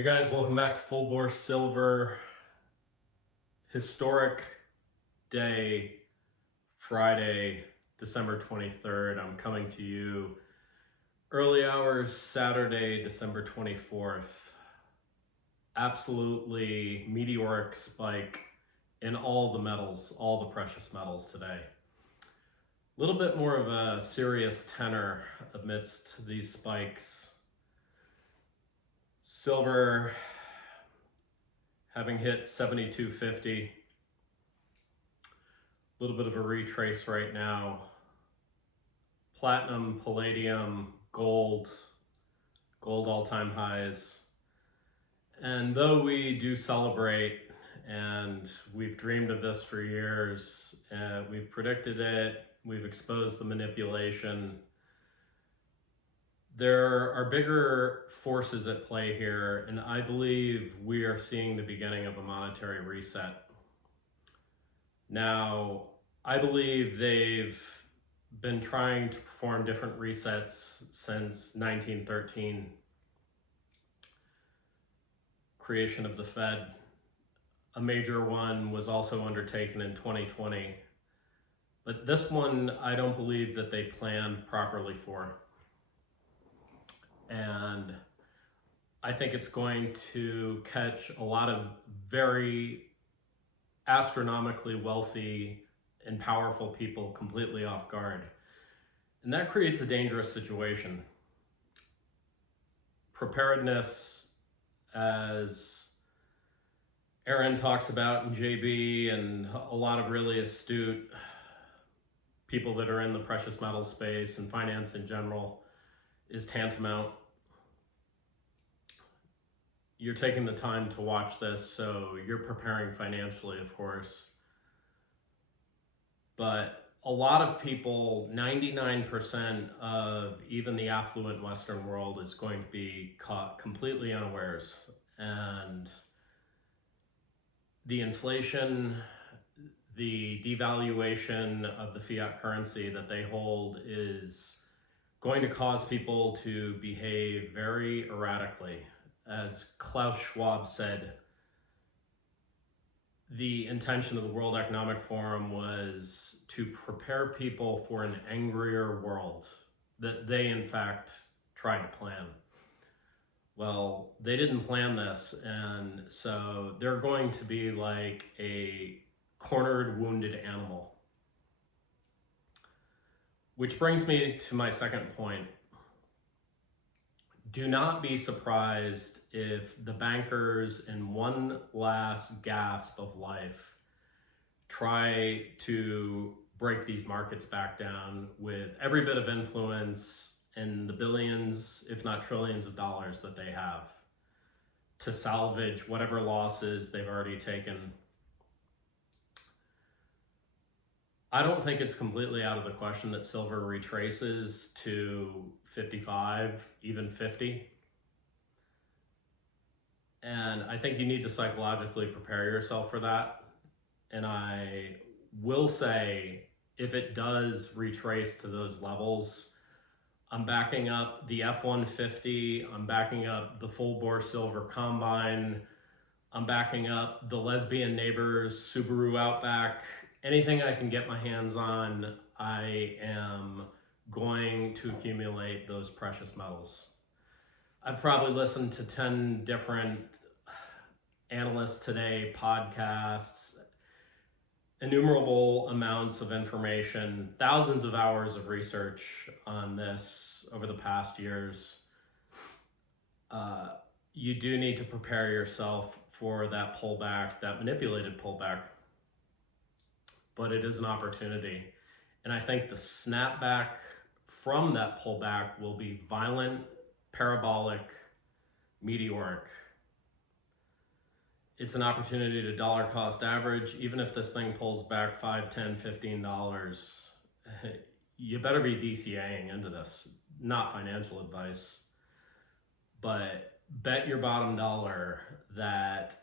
Hey guys, welcome back to Full Bore Silver. Historic day, Friday, December 23rd. I'm coming to you early hours, Saturday, December 24th. Absolutely meteoric spike in all the metals, all the precious metals today. A little bit more of a serious tenor amidst these spikes. Silver having hit 72.50, a little bit of a retrace right now. Platinum, palladium, gold all-time highs. And though we do celebrate, and we've dreamed of this for years, we've predicted it, we've exposed the manipulation, there are bigger forces at play here, and I believe we are seeing the beginning of a monetary reset. Now, I believe they've been trying to perform different resets since 1913, creation of the Fed. A major one was also undertaken in 2020, but this one I don't believe that they planned properly for. And I think it's going to catch a lot of very astronomically wealthy and powerful people completely off guard. And that creates a dangerous situation. Preparedness, as Aaron talks about in JB and a lot of really astute people that are in the precious metal space and finance in general, is tantamount. You're taking the time to watch this, so you're preparing financially, of course. But a lot of people, 99% of even the affluent Western world, is going to be caught completely unawares. And the inflation, the devaluation of the fiat currency that they hold is going to cause people to behave very erratically. As Klaus Schwab said, the intention of the World Economic Forum was to prepare people for an angrier world that they, in fact, tried to plan. Well, they didn't plan this, and so they're going to be like a cornered, wounded animal. Which brings me to my second point. Do not be surprised if the bankers, in one last gasp of life, try to break these markets back down with every bit of influence and the billions, if not trillions of dollars that they have to salvage whatever losses they've already taken. I don't think it's completely out of the question that silver retraces to 55, even 50. And I think you need to psychologically prepare yourself for that. And I will say, if it does retrace to those levels, I'm backing up the F-150, I'm backing up the full bore silver combine, I'm backing up the lesbian neighbors Subaru Outback. Anything I can get my hands on, I am going to accumulate those precious metals. I've probably listened to 10 different analysts today, podcasts, innumerable amounts of information, thousands of hours of research on this over the past years. You do need to prepare yourself for that pullback, that manipulated pullback. But it is an opportunity. And I think the snapback from that pullback will be violent, parabolic, meteoric. It's an opportunity to dollar cost average. Even if this thing pulls back $5, $10, $15, you better be DCAing into this. Not financial advice, but bet your bottom dollar that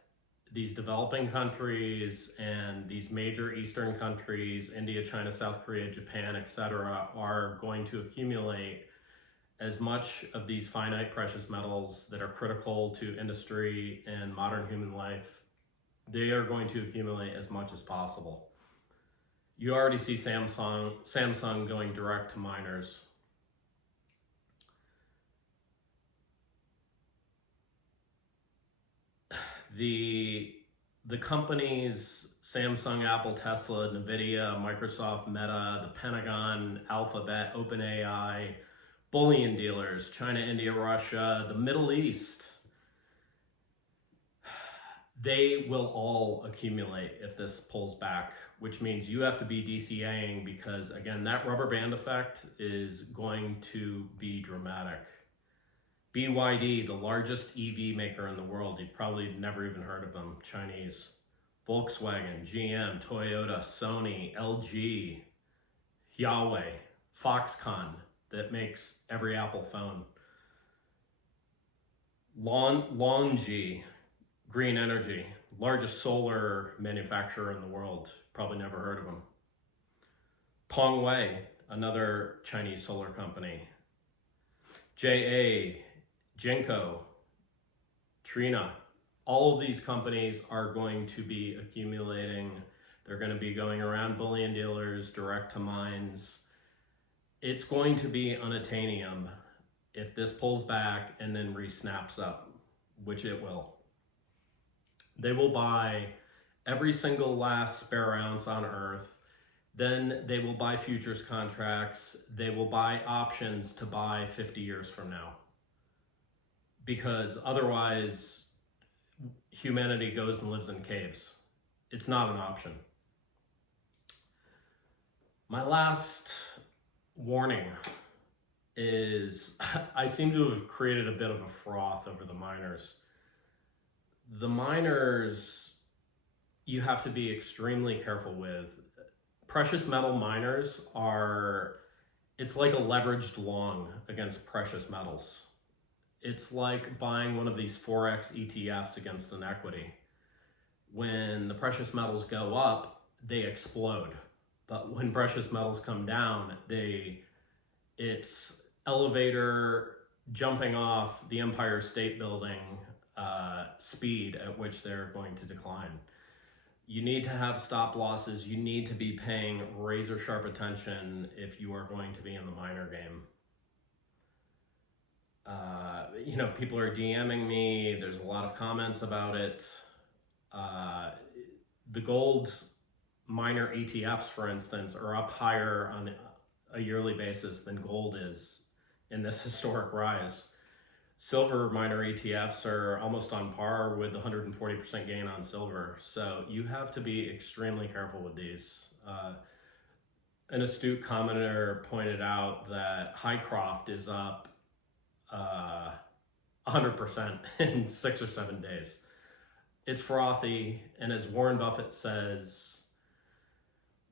these developing countries and these major Eastern countries, India, China, South Korea, Japan, etc., are going to accumulate as much of these finite precious metals that are critical to industry and modern human life. They are going to accumulate as much as possible. You already see Samsung going direct to miners. The companies, Samsung, Apple, Tesla, Nvidia, Microsoft, Meta, the Pentagon, Alphabet, OpenAI, bullion dealers, China, India, Russia, the Middle East, they will all accumulate if this pulls back, which means you have to be DCAing because, again, that rubber band effect is going to be dramatic. BYD, the largest EV maker in the world, you've probably never even heard of them, Chinese. Volkswagen, GM, Toyota, Sony, LG, Huawei, Foxconn, that makes every Apple phone. LONGi, Green Energy, largest solar manufacturer in the world. Probably never heard of them. Tongwei, another Chinese solar company. JA, Jinko, Trina, all of these companies are going to be accumulating. They're going to be going around bullion dealers, direct to mines. It's going to be unattainium if this pulls back and then re-snaps up, which it will. They will buy every single last spare ounce on Earth. Then they will buy futures contracts. They will buy options to buy 50 years from now. Because otherwise, humanity goes and lives in caves. It's not an option. My last warning is I seem to have created a bit of a froth over the miners. The miners, you have to be extremely careful with. Precious metal miners it's like a leveraged long against precious metals. It's like buying one of these Forex ETFs against an equity. When the precious metals go up, they explode. But when precious metals come down, it's elevator jumping off the Empire State Building speed at which they're going to decline. You need to have stop losses. You need to be paying razor sharp attention if you are going to be in the miner game. People are DMing me. There's a lot of comments about it. The gold miner ETFs, for instance, are up higher on a yearly basis than gold is in this historic rise. Silver miner ETFs are almost on par with 140% gain on silver. So you have to be extremely careful with these. An astute commenter pointed out that Highcroft is up 100% in 6 or 7 days. It's frothy, and as Warren Buffett says,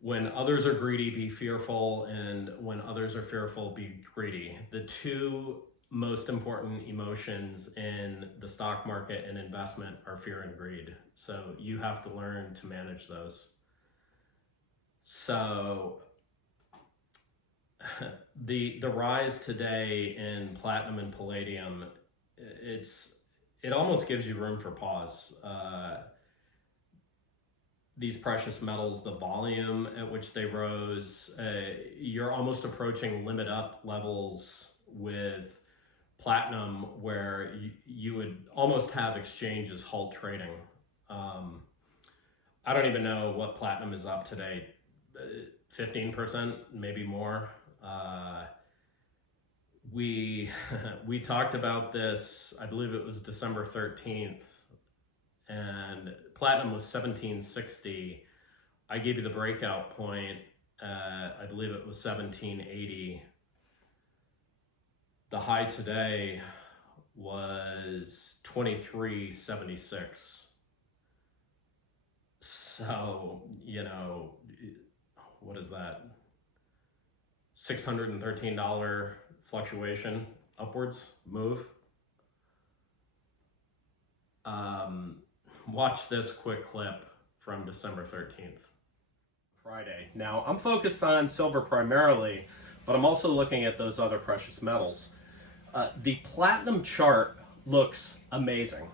when others are greedy, be fearful, and when others are fearful, be greedy. The two most important emotions in the stock market and investment are fear and greed. So you have to learn to manage those. So the rise today in platinum and palladium, it almost gives you room for pause. These precious metals, the volume at which they rose, you're almost approaching limit up levels with platinum where you would almost have exchanges halt trading. I don't even know what platinum is up today, 15%, maybe more. We talked about this, I believe it was December 13th, and platinum was 1760. I gave you the breakout point, I believe it was 1780. The high today was 2376. So, what is that? $613 fluctuation upwards move. Watch this quick clip from December 13th. Friday. Now, I'm focused on silver primarily, but I'm also looking at those other precious metals. The platinum chart looks amazing.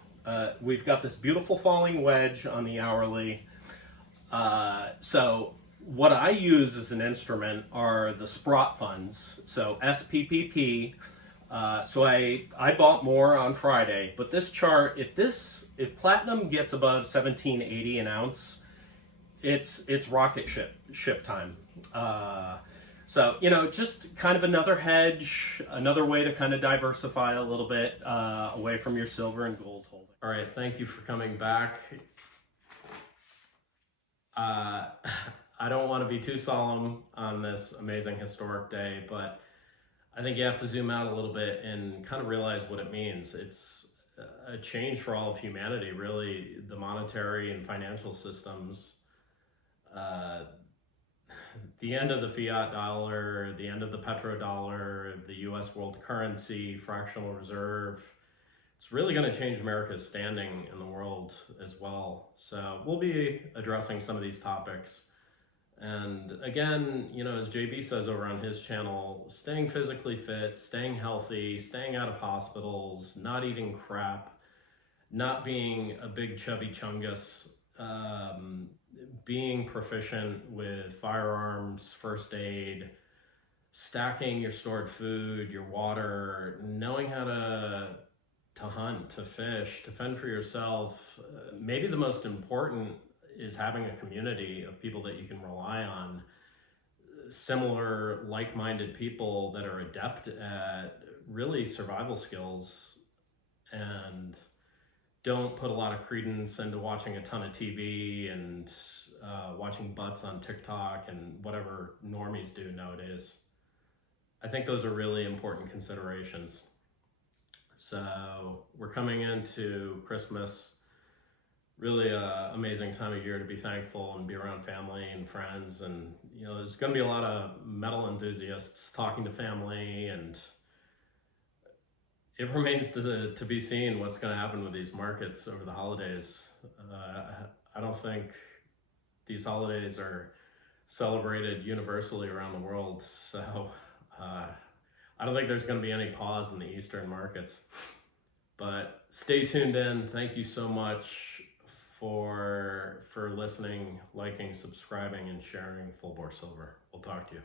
We've got this beautiful falling wedge on the hourly. So what I use as an instrument are the Sprott funds, so SPPP. So I bought more on Friday, but this chart, if platinum gets above 1780 an ounce, it's rocket ship time. So, just kind of another hedge, another way to kind of diversify a little bit away from your silver and gold holding. All right, thank you for coming back. I don't want to be too solemn on this amazing historic day, but I think you have to zoom out a little bit and kind of realize what it means. It's a change for all of humanity, really, the monetary and financial systems. The end of the fiat dollar, the end of the petrodollar, the US world currency, fractional reserve. It's really going to change America's standing in the world as well. So we'll be addressing some of these topics. And again, as JB says over on his channel, staying physically fit, staying healthy, staying out of hospitals, not eating crap, not being a big chubby chungus, being proficient with firearms, first aid, stacking your stored food, your water, knowing how to hunt, to fish, to fend for yourself. Maybe the most important is having a community of people that you can rely on, similar like-minded people that are adept at really survival skills and don't put a lot of credence into watching a ton of TV and watching butts on TikTok and whatever normies do nowadays. I think those are really important considerations. So we're coming into Christmas, really an amazing time of year to be thankful and be around family and friends. And, there's going to be a lot of metal enthusiasts talking to family, and it remains to be seen what's going to happen with these markets over the holidays. I don't think these holidays are celebrated universally around the world, so I don't think there's going to be any pause in the Eastern markets. But stay tuned in. Thank you so much for listening, liking, subscribing, and sharing Full Bore Silver. We'll talk to you.